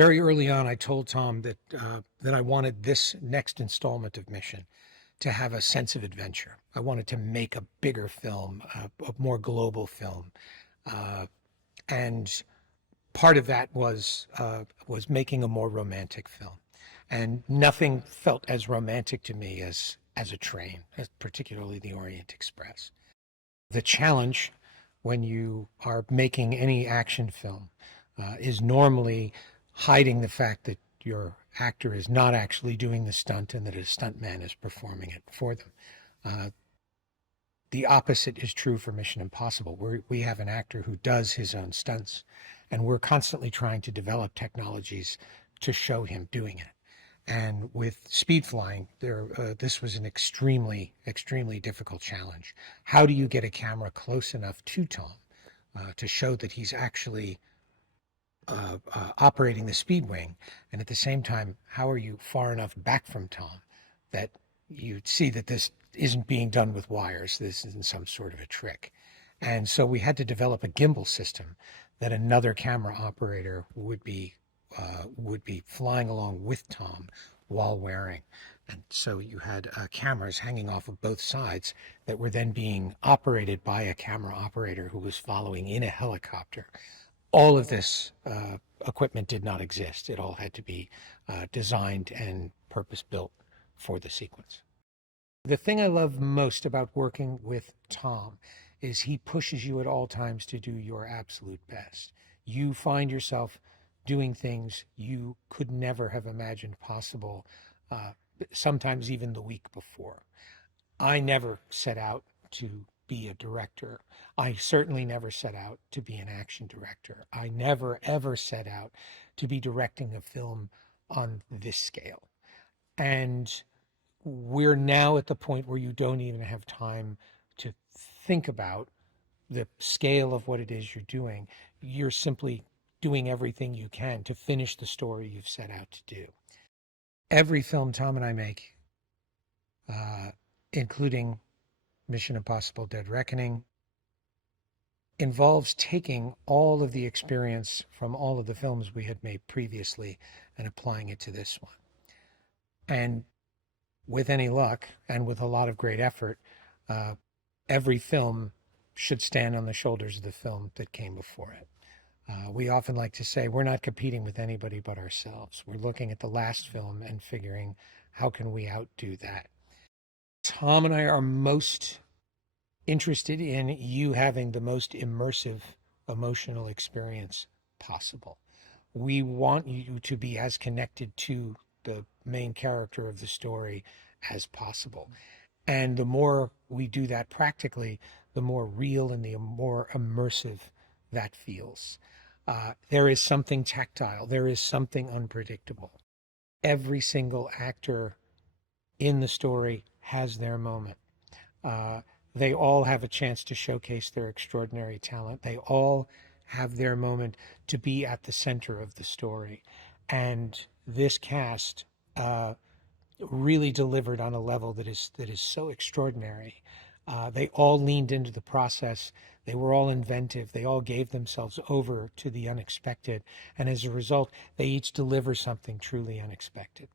Very early on, I told Tom that I wanted this next installment of Mission to have a sense of adventure. I wanted to make a bigger film, a more global film, uh, and part of that was making a more romantic film. And nothing felt as romantic to me as a train, particularly the Orient Express. The challenge when you are making any action film is normally hiding the fact that your actor is not actually doing the stunt and that a stuntman is performing it for them. Uh, the opposite is true for Mission Impossible. We have an actor who does his own stunts, and we're constantly trying to develop technologies to show him doing it. And with speed flying, this was an extremely difficult challenge. How do you get a camera close enough to Tom to show that he's actually operating the speed wing, and at the same time, how are you far enough back from Tom that you see that this isn't being done with wires, this isn't some sort of a trick? And so we had to develop a gimbal system that another camera operator would be flying along with Tom while wearing. And so you had cameras hanging off of both sides that were then being operated by a camera operator who was following in a helicopter. All of this equipment did not exist. It all had to be designed and purpose-built for the sequence. The thing I love most about working with Tom is he pushes you at all times to do your absolute best. You find yourself doing things you could never have imagined possible, sometimes even the week before. I never set out to be a director. I certainly never set out to be an action director. I never, ever set out to be directing a film on this scale. And we're now at the point where you don't even have time to think about the scale of what it is you're doing. You're simply doing everything you can to finish the story you've set out to do. Every film Tom and I make, including Mission Impossible Dead Reckoning, involves taking all of the experience from all of the films we had made previously and applying it to this one. And with any luck and with a lot of great effort, every film should stand on the shoulders of the film that came before it. We often like to say we're not competing with anybody but ourselves. We're looking at the last film and figuring how can we outdo that. Tom and I are most interested in you having the most immersive emotional experience possible. We want you to be as connected to the main character of the story as possible. And the more we do that practically, the more real and the more immersive that feels. There is something tactile. There is something unpredictable. Every single actor in the story has their moment. They all have a chance to showcase their extraordinary talent. They all have their moment to be at the center of the story. And this cast really delivered on a level that is so extraordinary. They all leaned into the process. They were all inventive. They all gave themselves over to the unexpected. And as a result, they each deliver something truly unexpected.